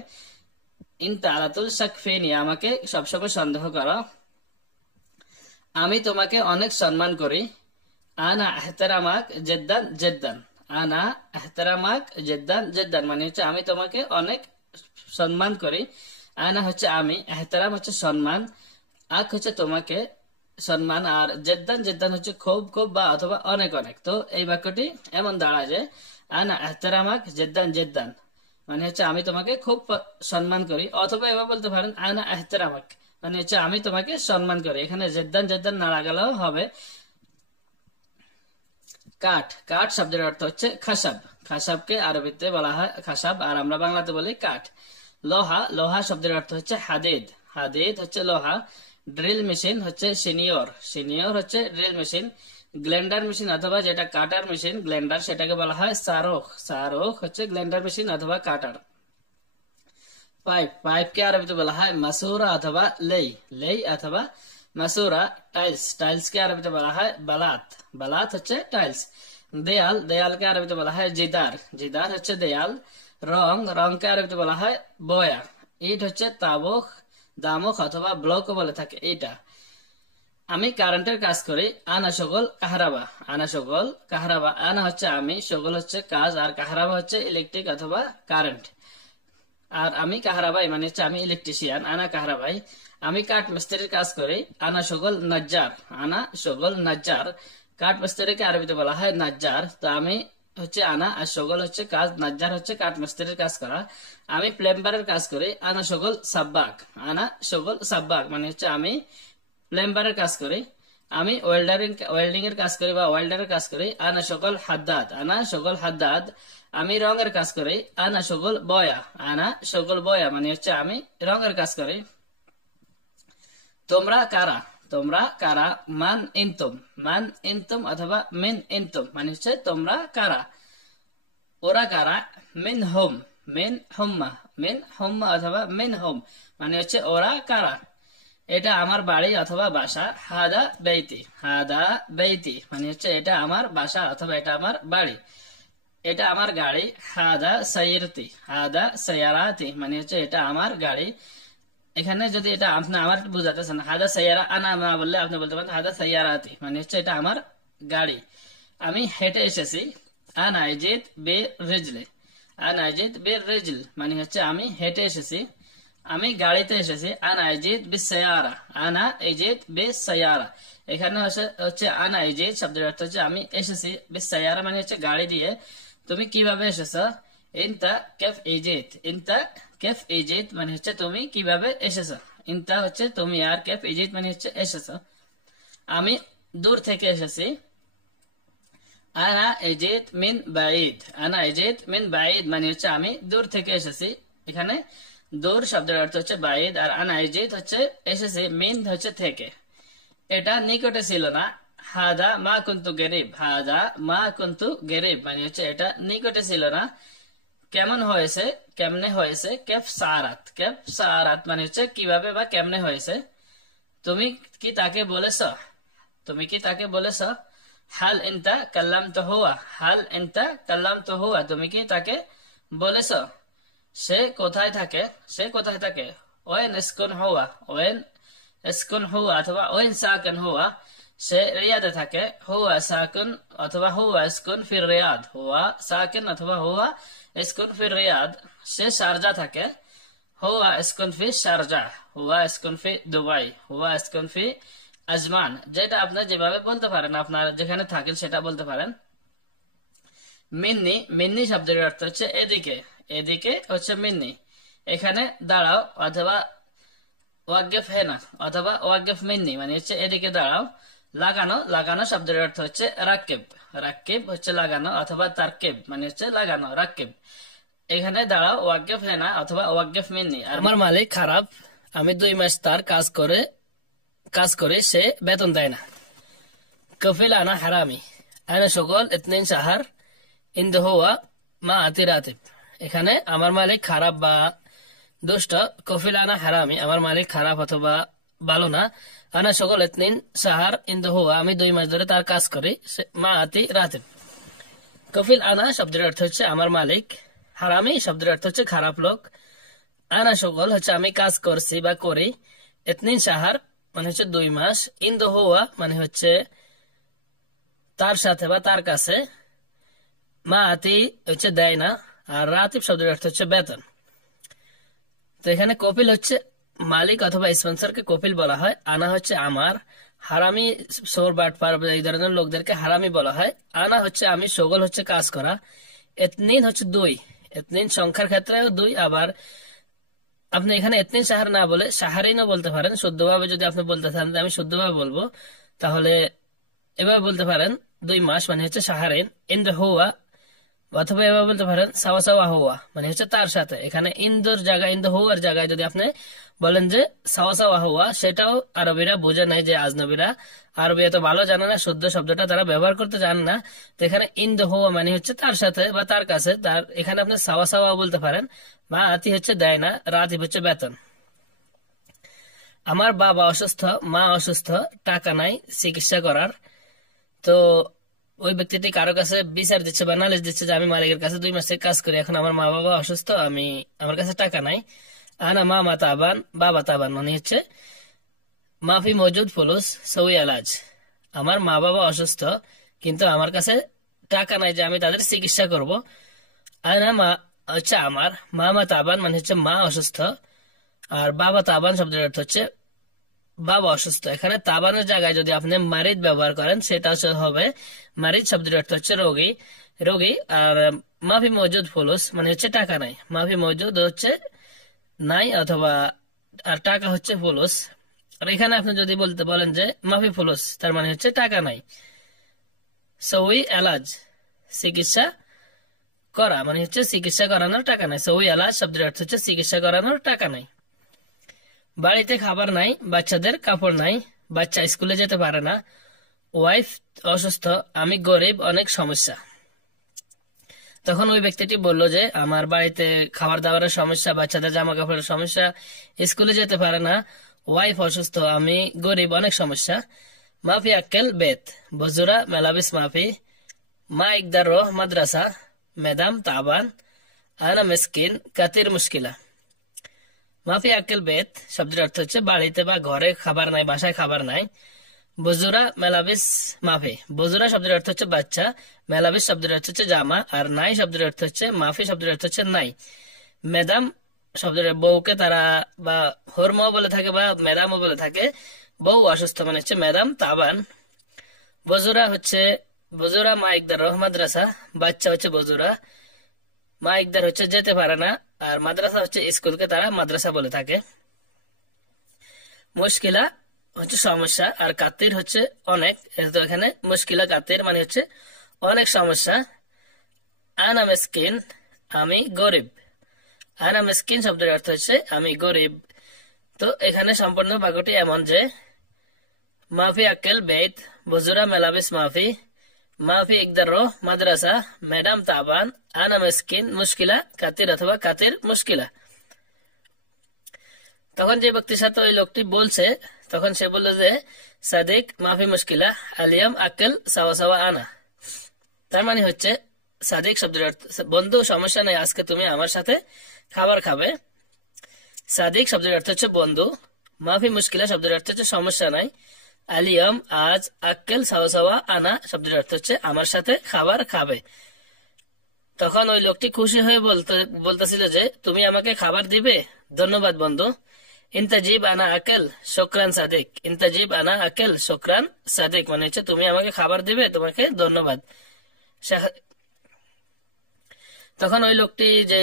ইনতা আলাতুল শাক ফিনি, আমাকে সবসময় সন্দেহ করো। আমি তোমাকে অনেক সম্মান করি। আনা আহতারামাক জেদ্দান জেদ্দান, আনা আহতারামাক জেদ্দান জেদ্দান মানে হচ্ছে আমি তোমাকে অনেক সম্মান করি। আনা হচ্ছে আমি, আহতারাম হচ্ছে সম্মান, আক হচ্ছে তোমাকে সম্মান, আর জেদ্দান জেদ্দান হচ্ছে খুব খুব বা অথবা অনেক অনেক। তো এই বাক্যটি এমন দাঁড়ায় যে আনা আহতারামাক জেদ্দান জেদ্দান মানে হচ্ছে আমি তোমাকে খুব সম্মান করি, অথবা এবার বলতে পারেন আনা আহতারামাক মানে হচ্ছে আমি তোমাকে সম্মান করি। এখানে জেদ্দান জেদ্দান না লাগালেও হবে। কাঠ, কাঠ শব্দের অর্থ হচ্ছে খাসাব, খাসাবকে আরবিতে বলা হয় খাসাব, আর আমরা বাংলাতে বলি কাঠ। লোহা, লোহা শব্দের অর্থ হচ্ছে হাদিদ, হাদিদ হচ্ছে লোহা। ড্রিল মেশিন হচ্ছে সিনিয়র, সিনিয়র হচ্ছে ড্রিল মেশিন। গ্লেন্ডার মেশিন অথবা যেটা কাটার মেশিন গ্লেন্ডার, সেটাকে বলা হয় সারোখ, সারোখ হচ্ছে গ্লেন্ডার মেশিন অথবা কাটার। পাইপ, পাইপকে আরবিতে বলা হয় মাসুরা অথবা লেই, লেই অথবা মাসুরা। টাইলস, টাইলসকে আরবিতে বলা হয় বালাত, বালাত হচ্ছে টাইলস। দেয়াল, দেয়ালকে আরবিতে বলা হয় জিদার, জিদার হচ্ছে দেয়াল। রং, রংকে আরবিতে বলা হয় বয়া। ইট হচ্ছে তাবুক, দামুক অথবা ব্লক বলে থাকে এটা। আমি কারেন্টের কাজ করি। আনা সগল কাহারাবা, আনা সগল কাহারাবা, আনা হচ্ছে আমি, সগল হচ্ছে কাজ, আর কাহারাবা হচ্ছে ইলেকট্রিক অথবা কারেন্ট। আর আমি কাহারাবাই মানে হচ্ছে আমি ইলেকট্রিশিয়ান, আনা কাহারাবাই। আমি কাঠ মিস্ত্রির কাজ করি। আনা সগল নাজ্জার, আনা সগল নাজ্জার। কাঠ মিস্ত্রিকে আরবিতে বলা হয় নাজ্জার। তো আমি হচ্ছে আনা, আর সগল হচ্ছে কাজ, নাজ্জার হচ্ছে কাঠ মিস্ত্রির কাজ করা। আমি প্লাম্বারের কাজ করি। আনা সগল সাব্বাক, আনা সগল সাব্বাক মানে হচ্ছে আমি প্লাম্বারের কাজ করি। আমি ওয়েল্ডিং এর কাজ করি বা ওয়েল্ডারের কাজ করি। আনা সগল হাদ্দাদ, আনা সগল হাদ্দাদ। আমি রঙের কাজ করি। আনা সগল বয়া, আনা সগল বয়া মানে হচ্ছে আমি রঙের কাজ করি। তোমরা কারা, তোমরা কারা। মান ইনতুম, মান ইনতুম অথবা মিন ইনতুম মানে হচ্ছে তোমরা কারা। ওরা কারা। মিন হোম, মিন হোম্মা, মিন হোম্মা অথবা মিন হোম মানে হচ্ছে ওরা কারা। এটা আমার বাড়ি অথবা বাসা। হাদা বেইতি, হাদা বেইতি মানে হচ্ছে এটা আমার বাসা অথবা এটা আমার বাড়ি। এটা আমার গাড়ি। হাদা সাইরতি, হাদা সায়ারাতি মানে হচ্ছে এটা আমার গাড়ি। এখানে যদি এটা আপনি আমার বুঝাতেছেন, হাদা সাইয়ারা আনা না বললে আপনি বলতে পারেন হাদা সাইয়ারাতি মানে হচ্ছে এটা আমার গাড়ি। আমি হেঁটে এসেছি। আনা আজিদ বে রেজলে, আনা আজিদ বে রেজল মানে হচ্ছে আমি হেঁটে এসেছি। আমি গাড়িতে এসেছি। আনা আজিদ বিস সায়ারা, আনা আজিদ বিস সায়ারা। এখানে হচ্ছে আনা আজিদ শব্দের অর্থ হচ্ছে আমি এসেছি, বিস সায়ারা মানে হচ্ছে গাড়ি দিয়ে। তুমি কিভাবে এসেছো? ইনতা কেফ ইজিত, ইনতা কেফ ইজিত মানে হচ্ছে তুমি কিভাবে এসেছো। ইনতা হচ্ছে তুমি, আর কেফ ইজিত মানে হচ্ছে এসেছো। আমি দূর থেকে এসেছি। আনা এজিত মিন বাঈদ, আনা এজিত মিন বাঈদ মানে হচ্ছে আমি দূর থেকে এসেছি। এখানে দূর শব্দের অর্থ হচ্ছে বাঈদ, আর আনা এজিত হচ্ছে এসেছি, মিন হচ্ছে থেকে। এটা নিকটে ছিল না। হাদা মা কুন্তু গরিব, হাদা মা কুন্তু গরিব মানে হচ্ছে এটা নিকটে ছিল না। কেমন হয়েছে, কেমনে হয়েছে। কেফ সারাত, কেফ সারাত মানে হচ্ছে কিভাবে বা কেমনে হয়েছে। তুমি কি তাকে বলেছ, তুমি কি তাকে বলেছ। হাল ইনতা কাল্লাম তো হুয়া, হাল ইনতা কাল্লাম তো হুয়া তুমি কি তাকে বলেছ। সে কোথায় থাকে, সে কোথায় থাকে। ওয়েন ইসকুন হুয়া, ওয়েন ইসকুন হুয়া অথবা ওয়েন সাকিন হুয়া সে রিয়াদে থাকে। হুয়া সাকিন অথবা হুয়া ইসকুন ফির রিয়াদ, হুয়া সাকিন অথবা হুয়া ইসকুন ফির রিয়াদ সে শারজা থাকে। হুয়া ইসকুন ফি শারজা, হুয়া ইসকুন ফি দুবাই, হুয়া ইসকুন ফি আজমান। যেটা আপনার যেভাবে বলতে পারেন, আপনার যেখানে থাকেন সেটা বলতে পারেন। মিন্নি, মিন্নি শব্দের অর্থ হচ্ছে এদিকে, এদিকে হচ্ছে মিন্নি। এখানে দাঁড়াও অথবা ওয়াকফ হে না অথবা ওয়াকফ মিন্নি মানে হচ্ছে এদিকে দাঁড়াও। লাগানো, লাগানো শব্দের অর্থ হচ্ছে রাক্কিব, রাক্কিব হচ্ছে লাগানো অথবা তারকিব মানে হচ্ছে লাগানো, রাক্কিব। এখানে দাঁড়াও ওয়াকফ হে না অথবা ওয়াকফ মিন্নি। আমার মালিক খারাপ, আমি 2 মাস তার কাজ করে সে বেতন দেয় না। কফিল আনা হারামি, আনা সকল ইতনিন শাহর ইন্দু হুয়া মা আতি রাতিব। এখানে আমার মালিক খারাপ বা দুষ্ট। কফিল আনা হারামি আমার মালিক খারাপ অথবা ভালো না। আনা সকল ইতনিন শাহর ইন্দু হুয়া আমি 2 মাস ধরে তার কাজ করি, মা আতি রাতিব। কফিল আনা শব্দের অর্থ হচ্ছে আমার মালিক, হারামি শব্দের অর্থ হচ্ছে খারাপ লোক। আনা সকল হচ্ছে আমি কাজ করছি বা করি। ইতনিন শাহর মানে হচ্ছে 2 মাস। ইন্দু হুয়া মানে হচ্ছে তার সাথে বা তার কাছে। মা আতি হচ্ছে দেয় না, আর রাতিব শব্দের অর্থ হচ্ছে বেতন। তো এখানে কপিল হচ্ছে মালিক অথবা স্পন্সরকে কপিল বলা হয়। আনা হচ্ছে আমার, হারামি সোর বাটপার এই ধরনের লোকদেরকে হারামি বলা হয়। আনা হচ্ছে আমি, সগল হচ্ছে কাজ করা। এতনিন হচ্ছে 2, এতনিন সংখ্যার ক্ষেত্রেও 2। আবার আপনি এখানে এতনিন শাহর না বলে শাহরিনও বলতে পারেন। শুদ্ধভাবে যদি আপনি বলতে চান, আমি শুদ্ধভাবে বলবো, তাহলে এভাবে বলতে পারেন 2 মাস মানে হচ্ছে শাহরিন ইন্দু হুয়া, অথবা এভাবে বলতে পারেন সাওয়া সাওয়া হুয়া মানে হচ্ছে তার সাথে। এখানে ইন্দুর জায়গায়, ইন্দু হুয়ার জায়গায় যদি আপনি বলেন যে সাওয়া সাওয়া হুয়া, সেটাও আরবিরা বোঝে নাই, যে আজনবীরা আরবি এত ভালো জানে না, শুদ্ধ শব্দটা তারা ব্যবহার করতে জানে না। তো এখানে ইন্দু হুয়া মানে হচ্ছে তার সাথে বা তার কাছে। তার এখানে আপনি সাওয়া সাওয়া বলতে পারেন। মা আতি হচ্ছে দেয় না, রাতিব হচ্ছে বেতন। আমার বাবা অসুস্থ, মা অসুস্থ, টাকা নাই চিকিৎসা করার। তো ওই ব্যক্তিটি কারো কাছে বিচার দিচ্ছে বা নালিশ দিচ্ছে যে আমি মালিকের কাছে 2 মাসের কাজ করি, এখন আমার মা বাবা অসুস্থ, আমার কাছে টাকা নাই। আনা মা মা তাবান, বাবা তাবান মানে হচ্ছে মাফি মজুদ ফুলুস সউই এলাজ। আমার মা বাবা অসুস্থ, কিন্তু আমার কাছে টাকা নাই যে আমি তাদের চিকিৎসা করব। আনা মা হচ্ছে আমার, মা মা তাবান মানে হচ্ছে মা অসুস্থ, আর বাবা তাবান শব্দের অর্থ হচ্ছে বাবা অসুস্থ। এখানে তাবানের জায়গায় যদি আপনি মারিদ ব্যবহার করেন, সেটা হবে মারিদ শব্দের অর্থ হচ্ছে রোগী, রোগী। আর মাফি মজুদ ফুলুস মানে হচ্ছে টাকা নাই। মাফি মজুদ হচ্ছে নাই অথবা, আর টাকা হচ্ছে ফুলুস। আর এখানে আপনি যদি বলতে বলেন যে মাফি ফুলুস, তার মানে হচ্ছে টাকা নাই। সউই এলাজ চিকিৎসা করা মানে হচ্ছে চিকিৎসা করানোর টাকা নাই। সউই এলাজ শব্দের অর্থ হচ্ছে চিকিৎসা করানোর টাকা নাই। বাড়িতে খাবার নাই, বাচ্চাদের কাপড় নাই, বাচ্চা স্কুলে যেতে পারে না, ওয়াইফ অসুস্থ, আমি গরিব, অনেক সমস্যা। তখন ওই ব্যক্তিটি বলল যে আমার বাড়িতে খাবার দাবারের সমস্যা, বাচ্চাদের জামা কাপড়ের সমস্যা, স্কুলে যেতে পারে না, ওয়াইফ অসুস্থ, আমি গরিব, অনেক সমস্যা। মাফি আক্কেল বেত, বজুরা মেলাবিস মাফি, মা ইকদার রোহ মাদ্রাসা, মেদাম তাবান, আনা মিসকিন কাতির মুশকিলা। মাফি আক্কেল বেত শব্দের অর্থ হচ্ছে বাড়িতে বা ঘরে খাবার নাই, বাসায় খাবার নাই। বজুরা মেলাবিস মাফি। বজুরা শব্দের অর্থ হচ্ছে বাচ্চা, মেলাবিস শব্দের অর্থ হচ্ছে জামা, আর নাই শব্দের অর্থ হচ্ছে মাফি শব্দের অর্থ হচ্ছে নাই। মেদাম শব্দের বউকে তারা বা হরম বলে থাকে বা মেদামও বলে থাকে। বউ অসুস্থ মানে হচ্ছে মেদাম তাবান। বজুরা মা ইকদার রহ মাদ্রাসা, বাচ্চা হচ্ছে বজুরা। মা ইকদার হচ্ছে যেতে পারে না, আর মাদ্রাসা হচ্ছে স্কুলকে তারা মাদ্রাসা বলে থাকে। মুশকিলা হচ্ছে সমস্যা, আর কাতির হচ্ছে অনেক। তো এখানে মুশকিলা কাতির মানে হচ্ছে অনেক সমস্যা। আনা মিসকিন আমি গরিব। আনা মিসকিন শব্দের অর্থ হচ্ছে আমি গরিব। তো এখানে সম্পূর্ণ বাক্যটি এমন যে মাফি আক্কেল বেত, বজুরা মেলাবিস মাফি, মাফি ইকদার রহ মাদ্রাসা, ম্যাডাম তাবান, আনা মিসকিন মুশকিলা কাতির অথবা কাতির মুশকিলা। তখন যে ব্যক্তির সাথে ওই লোকটি বলছে তখন সে বলল যে সাদিক মাফি মুশকিলা আলিয়াম আক্কেল সাওয়া সাওয়া আনা। তার মানে হচ্ছে সাদিক শব্দের অর্থ বন্ধু, সমস্যা নেই, আজকে তুমি আমার সাথে খাবার খাবে। সাদিক শব্দের অর্থ হচ্ছে বন্ধু। মাফি মুশকিলা শব্দের অর্থ হচ্ছে সমস্যা নাই। আলিয়াম আজ, আক্কেল সাওয়া সাওয়া আনা শব্দের অর্থ হচ্ছে আমার সাথে খাবার খাবে। তখন ওই লোকটি খুশি হয়ে বলতেছিল যে তুমি আমাকে খাবার দিবে, ধন্যবাদ বন্ধু। ইন্তাজিব আনা আকেল শুকরান সাদিক। ইন্তাজিব আনা আকেল শুকরান সাদিক মানে হচ্ছে তুমি আমাকে খাবার দিবে, তোমাকে ধন্যবাদ। তখন ওই লোকটি যে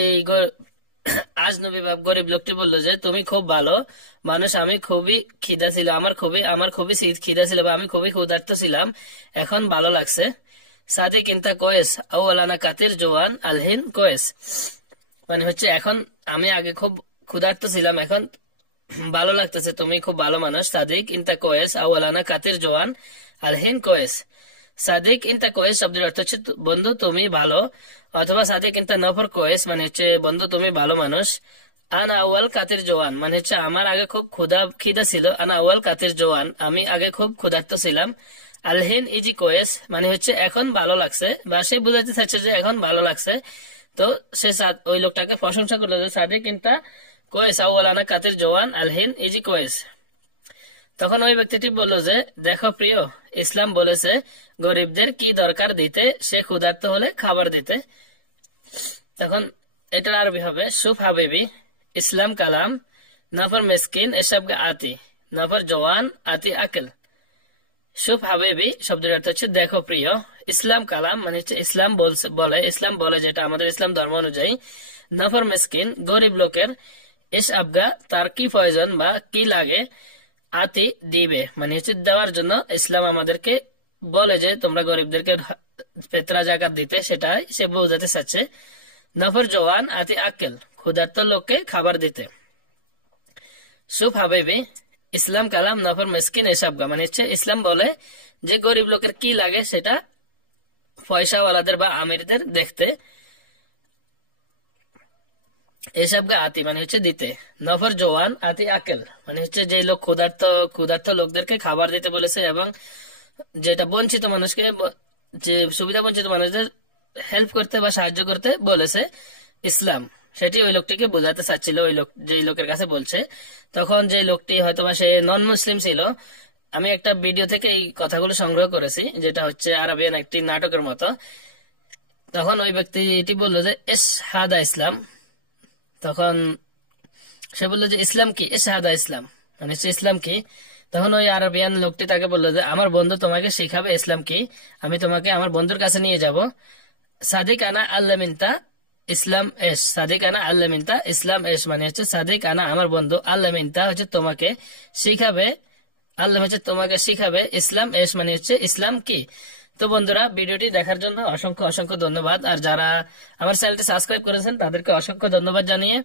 আজনবী বা গরিব লোকটি বলল যে তুমি খুব ভালো মানুষ, আমি খুবই খিদা ছিল, আমার খুবই খিদা ছিল বা আমি খুবই ক্ষুধার্ত ছিলাম, এখন ভালো লাগছে। সাদিক ইন্তা কোয়েস আউলানা কাতির জোয়ান আলহিন কোয়েস মানে হচ্ছে এখন আমি আগে খুব ক্ষুধার্ত ছিলাম, এখন ভালো লাগতেছে, তুমি খুব ভালো মানুষ। সাদিক ইন্তা কোয়েস আউলানা কাতির জোয়ান আলহিন কোয়েস। সাদিক ইন্তা কোয়েস শব্দের অর্থ হচ্ছে বন্ধু তুমি ভালো, অথবা সাদিক ইন্তা নফর কোয়েস মানে হচ্ছে বন্ধু তুমি ভালো মানুষ। আনা আউয়াল কাতির জোয়ান মানে হচ্ছে আমার আগে খুব খিদা ছিল। আনা আউয়াল কাতির জোয়ান আমি আগে খুব ক্ষুধার্ত ছিলাম। আলহিন ইজি কোয়েস মানে হচ্ছে এখন ভালো লাগছে, বা সে বুঝাতে চাইছে যে এখন ভালো লাগছে। তো সে ওই লোকটাকে প্রশংসা করলো যে সাদিক ইন্তা কোয়েস আউয়ালানা কাতির জওয়ান আলহিন ইজি কোয়েস। তখন ওই ব্যক্তিটি বলল যে দেখো প্রিয়, ইসলাম বলেছে গরিবদের কি দরকার দিতে, সে ক্ষুধার্ত হলে খাবার দিতে। তখন এটার আরবি হবে সুফ হাবিবি ইসলাম কালাম নফর মিসকিন এসব আতি নফর জওয়ান আতি আকেল। সুফ হাবিবি শব্দের অর্থ হচ্ছে দেখো প্রিয়, ইসলাম কালাম মানে হচ্ছে ইসলাম বলে যেটা আমাদের ইসলাম ধর্ম অনুযায়ী। নফর মিসকিন গরিব লোকের, এস আবগা তার কি প্রয়োজন বা কি লাগে, আতি দিবে মানে হচ্ছে দেওয়ার জন্য ইসলাম আমাদেরকে বলে যে তোমরা গরিবদেরকে ফিতরা জাকাত দিতে, সেটাই সে বোঝাতে চাচ্ছে। নফর জওয়ান আতি আকেল ক্ষুধার্ত লোককে খাবার দিতে। সুফ হাবিবি ইসলাম কালাম নফর মিসকিন এসবগা মানে হচ্ছে ইসলাম বলে যে গরিব লোকের কি লাগে সেটা পয়সাওয়ালাদের বা আমিরদের দেখতে। এসবগা আতি মানে হচ্ছে দিতে। নফর জওয়ান আতি আকেল মানে হচ্ছে যে লোক ক্ষুধার্ত লোকদেরকে খাবার দিতে বলেছে, এবং যেটা বঞ্চিত মানুষকে, যে সুবিধা বঞ্চিত মানুষদের হেল্প করতে বা সাহায্য করতে বলেছে ইসলাম, সেটি ওই লোকটিকে বোঝাতে চাচ্ছিল ওই লোক যে লোকের কাছে বলছে। তখন যে লোকটি হয়তোবা সে নন মুসলিম ছিল, আমি একটা ভিডিও থেকে এই কথাগুলো সংগ্রহ করেছি, যেটা হচ্ছে আরবিয়ান একটি নাটকের মতো। তখন ওই ব্যক্তিটি বললো যে এস হাদা ইসলাম। তখন সে বললো যে ইসলাম কি, এস হাদা ইসলাম মানে হচ্ছে ইসলাম কি। তখন ওই আরবিয়ান লোকটি তাকে বললো যে আমার বন্ধু তোমাকে শিখাবে ইসলাম কি, আমি তোমাকে আমার বন্ধুর কাছে নিয়ে যাব। সাদিক আনা আল্লাহ মিনতা ইসলাম এস। সাদিক আনা আল্লাহ মিনতা ইসলাম এস মানে হচ্ছে সাদিক আনা আমার বন্ধু, আল্লাহ মিনতা হচ্ছে তোমাকে শিখাবে, আল্লাহ হচ্ছে তোমাকে শিখাবে, ইসলাম এস মানে হচ্ছে ইসলাম কি। তো বন্ধুরা, ভিডিওটি দেখার জন্য অসংখ্য ধন্যবাদ। আর যারা আমার চ্যানেলটি সাবস্ক্রাইব করেছেন তাদেরকে অসংখ্য ধন্যবাদ জানিয়ে